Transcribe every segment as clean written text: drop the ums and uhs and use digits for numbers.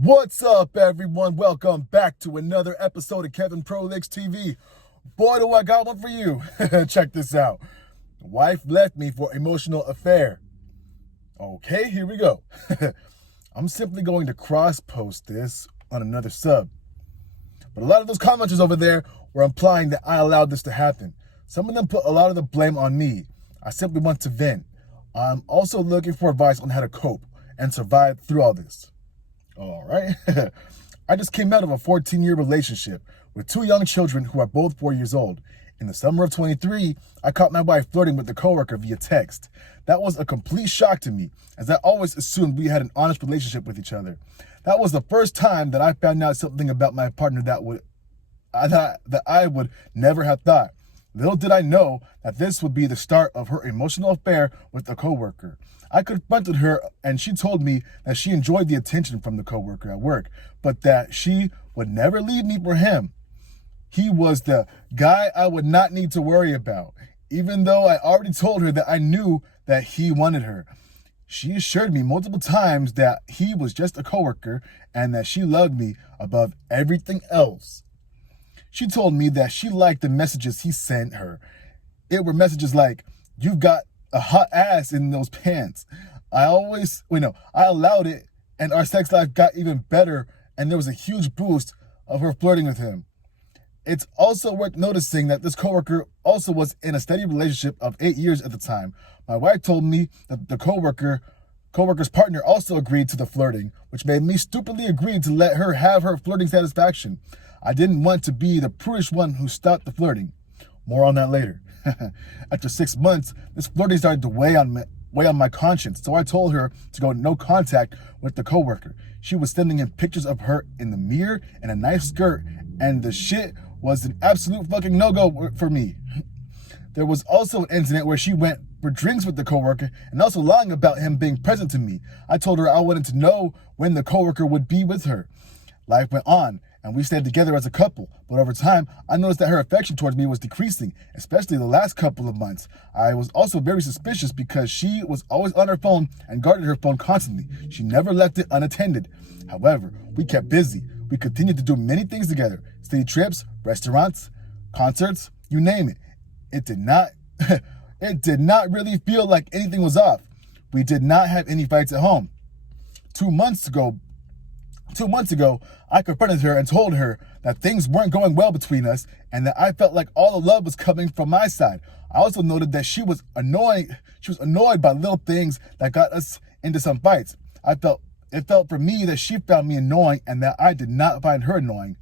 What's up, everyone? Welcome back to another episode of Kevin Prolix TV. Boy, do I got one for you. Check this out. Wife left me for emotional affair. Okay, here we go. I'm simply going to cross-post this on another sub. But a lot of those commenters over there were implying that I allowed this to happen. Some of them put a lot of the blame on me. I simply want to vent. I'm also looking for advice on how to cope and survive through all this. All right. I just came out of a 14-year relationship with two young children who are both 4 years old. In the summer of 23, I caught my wife flirting with a coworker via text. That was a complete shock to me, as I always assumed we had an honest relationship with each other. That was the first time that I found out something about my partner that I would never have thought. Little did I know that this would be the start of her emotional affair with a coworker. I confronted her and she told me that she enjoyed the attention from the coworker at work, but that she would never leave me for him. He was the guy I would not need to worry about, even though I already told her that I knew that he wanted her. She assured me multiple times that he was just a coworker and that she loved me above everything else. She told me that she liked the messages he sent her. It were messages like, "You've got a hot ass in those pants." I allowed it, and our sex life got even better, and there was a huge boost of her flirting with him. It's also worth noticing that this coworker also was in a steady relationship of 8 years at the time. My wife told me that the coworker's partner also agreed to the flirting, which made me stupidly agree to let her have her flirting satisfaction. I didn't want to be the prudish one who stopped the flirting. More on that later. After 6 months, this flirting started to weigh on my conscience, so I told her to go no contact with the coworker. She was sending in pictures of her in the mirror in a nice skirt, and the shit was an absolute fucking no-go for me. There was also an incident where she went for drinks with the coworker and also lying about him being present to me. I told her I wanted to know when the coworker would be with her. Life went on, and we stayed together as a couple, but over time, I noticed that her affection towards me was decreasing, especially the last couple of months. I was also very suspicious because she was always on her phone and guarded her phone constantly. She never left it unattended. However, we kept busy. We continued to do many things together: city trips, restaurants, concerts, you name it. It did not really feel like anything was off. We did not have any fights at home. 2 months ago, I confronted her and told her that things weren't going well between us and that I felt like all the love was coming from my side. I also noted that she was annoyed by little things that got us into some fights. It felt for me that she found me annoying and that I did not find her annoying.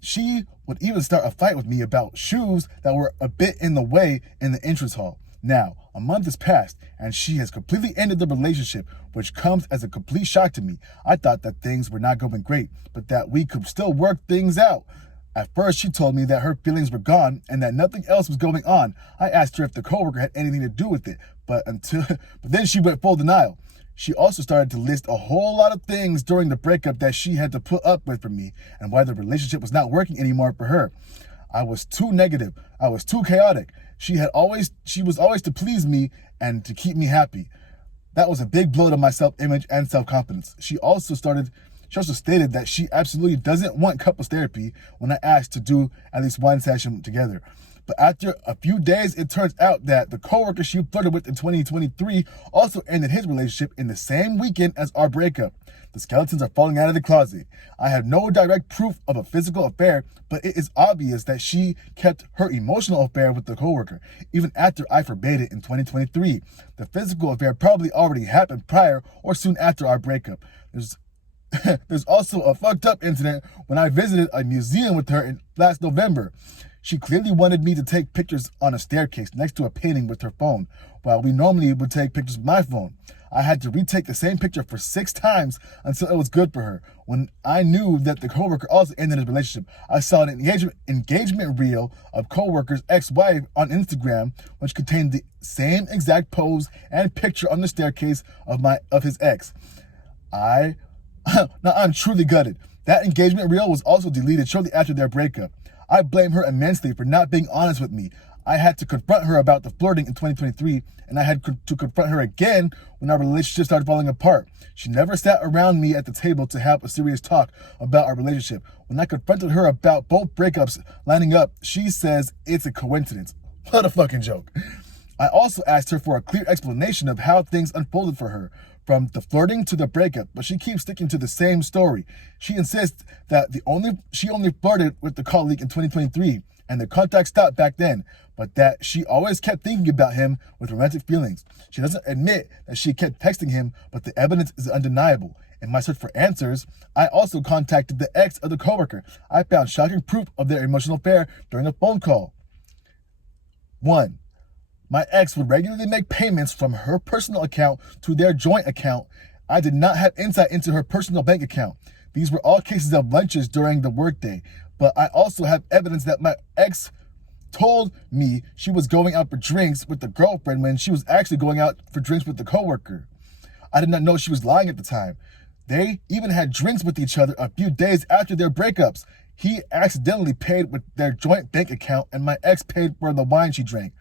She would even start a fight with me about shoes that were a bit in the way in the entrance hall. Now, a month has passed, and she has completely ended the relationship, which comes as a complete shock to me. I thought that things were not going great, but that we could still work things out. At first, she told me that her feelings were gone and that nothing else was going on. I asked her if the coworker had anything to do with it, but then she went full denial. She also started to list a whole lot of things during the breakup that she had to put up with for me and why the relationship was not working anymore for her. I was too negative. I was too chaotic. She was always to please me and to keep me happy. That was a big blow to my self-image and self-confidence. She also stated that she absolutely doesn't want couples therapy when I asked to do at least one session together. But after a few days, it turns out that the coworker she flirted with in 2023 also ended his relationship in the same weekend as our breakup. The skeletons are falling out of the closet. I have no direct proof of a physical affair, but it is obvious that she kept her emotional affair with the coworker, even after I forbade it in 2023. The physical affair probably already happened prior or soon after our breakup. There's also a fucked up incident when I visited a museum with her last November. She clearly wanted me to take pictures on a staircase next to a painting with her phone, while we normally would take pictures with my phone. I had to retake the same picture for 6 times until it was good for her. When I knew that the coworker also ended his relationship, I saw an engagement reel of coworker's ex-wife on Instagram, which contained the same exact pose and picture on the staircase of his ex. Now I'm truly gutted. That engagement reel was also deleted shortly after their breakup. I blame her immensely for not being honest with me. I had to confront her about the flirting in 2023, and I had to confront her again when our relationship started falling apart. She never sat around me at the table to have a serious talk about our relationship. When I confronted her about both breakups lining up, she says it's a coincidence. What a fucking joke. I also asked her for a clear explanation of how things unfolded for her, from the flirting to the breakup, but she keeps sticking to the same story. She insists that she only flirted with the colleague in 2023, and the contact stopped back then, but that she always kept thinking about him with romantic feelings. She doesn't admit that she kept texting him, but the evidence is undeniable. In my search for answers, I also contacted the ex of the coworker. I found shocking proof of their emotional affair during a phone call. 1. My ex would regularly make payments from her personal account to their joint account. I did not have insight into her personal bank account. These were all cases of lunches during the workday, but I also have evidence that my ex told me she was going out for drinks with the girlfriend when she was actually going out for drinks with the coworker. I did not know she was lying at the time. They even had drinks with each other a few days after their breakups. He accidentally paid with their joint bank account, and my ex paid for the wine she drank.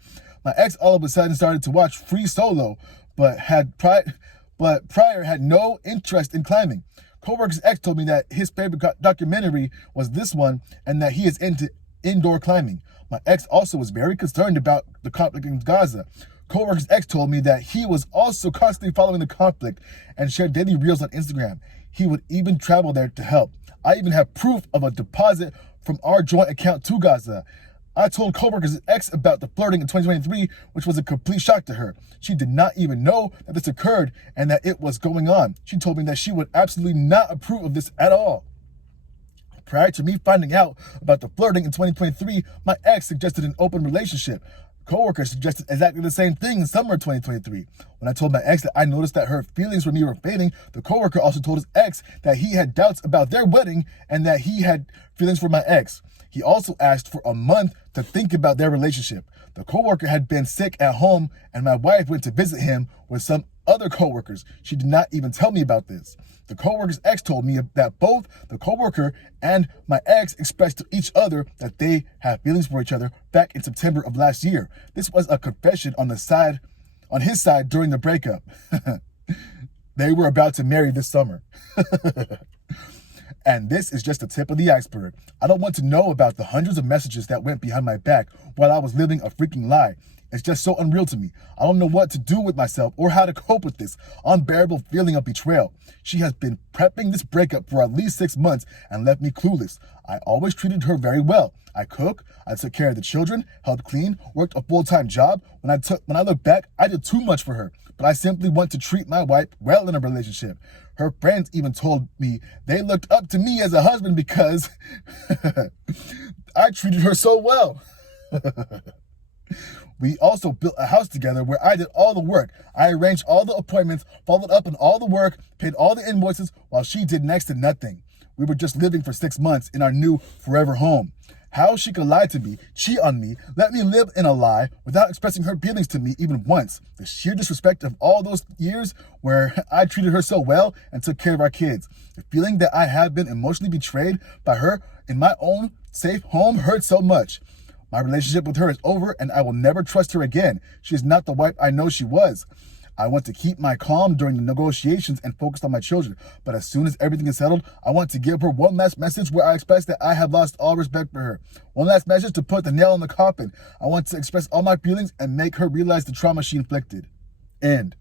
My ex all of a sudden started to watch Free Solo, but prior had no interest in climbing. Coworker's ex told me that his favorite documentary was this one, and that he is into indoor climbing. My ex also was very concerned about the conflict in Gaza. Coworker's ex told me that he was also constantly following the conflict and shared daily reels on Instagram. He would even travel there to help. I even have proof of a deposit from our joint account to Gaza. I told coworker's ex about the flirting in 2023, which was a complete shock to her. She did not even know that this occurred and that it was going on. She told me that she would absolutely not approve of this at all. Prior to me finding out about the flirting in 2023, my ex suggested an open relationship. Coworker suggested exactly the same thing in summer 2023. When I told my ex that I noticed that her feelings for me were fading, the coworker also told his ex that he had doubts about their wedding and that he had feelings for my ex. He also asked for a month to think about their relationship. The coworker had been sick at home, and my wife went to visit him with some other coworkers. She did not even tell me about this. The coworker's ex told me that both the coworker and my ex expressed to each other that they had feelings for each other back in September of last year. This was a confession on his side during the breakup. They were about to marry this summer. And this is just the tip of the iceberg. I don't want to know about the hundreds of messages that went behind my back while I was living a freaking lie. It's just so unreal to me. I don't know what to do with myself or how to cope with this unbearable feeling of betrayal. She has been prepping this breakup for at least 6 months and left me clueless. I always treated her very well. I cook, I took care of the children, helped clean, worked a full-time job. When I look back, I did too much for her, but I simply want to treat my wife well in a relationship. Her friends even told me they looked up to me as a husband because I treated her so well. We also built a house together where I did all the work. I arranged all the appointments, followed up on all the work, paid all the invoices while she did next to nothing. We were just living for 6 months in our new forever home. How she could lie to me, cheat on me, let me live in a lie without expressing her feelings to me even once. The sheer disrespect of all those years where I treated her so well and took care of our kids. The feeling that I have been emotionally betrayed by her in my own safe home hurts so much. My relationship with her is over and I will never trust her again. She is not the wife I know she was. I want to keep my calm during the negotiations and focus on my children. But as soon as everything is settled, I want to give her one last message where I express that I have lost all respect for her. One last message to put the nail in the coffin. I want to express all my feelings and make her realize the trauma she inflicted. End.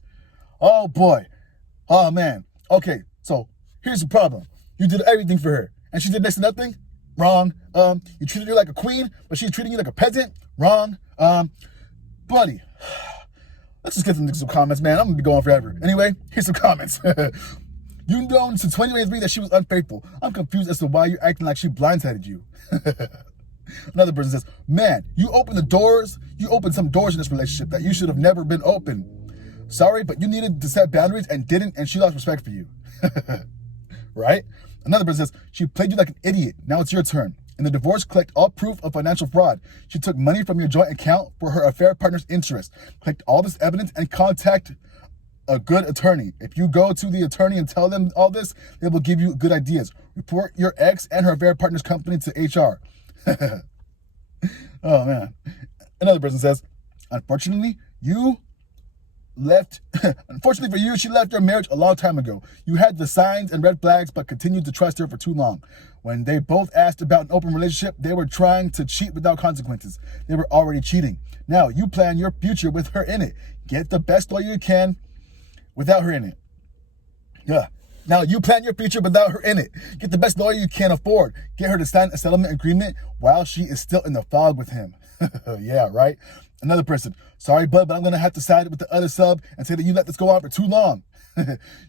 Oh boy. Oh man. Okay, so here's the problem. You did everything for her and she did next to nothing? Wrong. You treated her like a queen, but she's treating you like a peasant? Wrong. Buddy. Let's just get into some comments, man. I'm going to be going forever. Anyway, here's some comments. You known since 2023 that she was unfaithful. I'm confused as to why you're acting like she blindsided you. Another person says, man, you opened some doors in this relationship that you should have never been open. Sorry, but you needed to set boundaries and didn't, and she lost respect for you. Right? Another person says, she played you like an idiot. Now it's your turn. In the divorce, collect all proof of financial fraud. She took money from your joint account for her affair partner's interest. Collect all this evidence and contact a good attorney. If you go to the attorney and tell them all this, they will give you good ideas. Report your ex and her affair partner's company to HR. Oh, man. Another person says, unfortunately for you, she left your marriage a long time ago. You had the signs and red flags, but continued to trust her for too long. When they both asked about an open relationship, they were trying to cheat without consequences. They were already cheating. Now you plan your future with her in it. Get the best lawyer you can without her in it. Yeah. Now you plan your future without her in it. Get the best lawyer you can afford. Get her to sign a settlement agreement while she is still in the fog with him. Yeah, right? Another person, sorry, bud, but I'm going to have to side with the other sub and say that you let this go on for too long.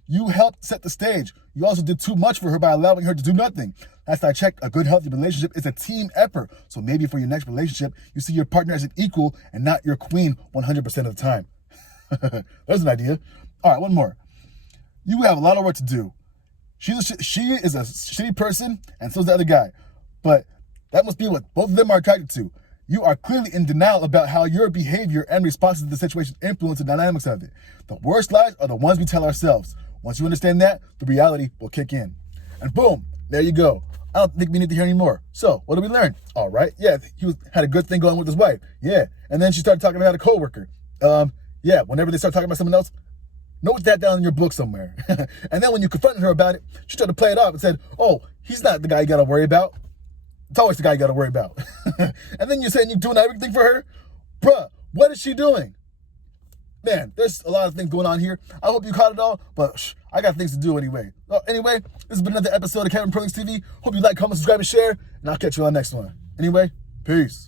You helped set the stage. You also did too much for her by allowing her to do nothing. Last I checked, a good, healthy relationship is a team effort. So maybe for your next relationship, you see your partner as an equal and not your queen 100% of the time. There's an idea. All right, one more. You have a lot of work to do. She is a shitty person, and so is the other guy. But that must be what both of them are attracted to. You are clearly in denial about how your behavior and responses to the situation influence the dynamics of it. The worst lies are the ones we tell ourselves. Once you understand that, the reality will kick in. And boom, there you go. I don't think we need to hear any more. So, what did we learn? All right, yeah, had a good thing going with his wife. Yeah, and then she started talking about a coworker. Yeah, whenever they start talking about someone else, note that down in your book somewhere. And then when you confronted her about it, she tried to play it off and said, oh, he's not the guy you got to worry about. It's always the guy you got to worry about. And then you're saying you're doing everything for her? Bruh, what is she doing? Man, there's a lot of things going on here. I hope you caught it all, but I got things to do anyway. Anyway, this has been another episode of Kevin Prolix TV. Hope you like, comment, subscribe, and share, and I'll catch you on the next one. Anyway, peace.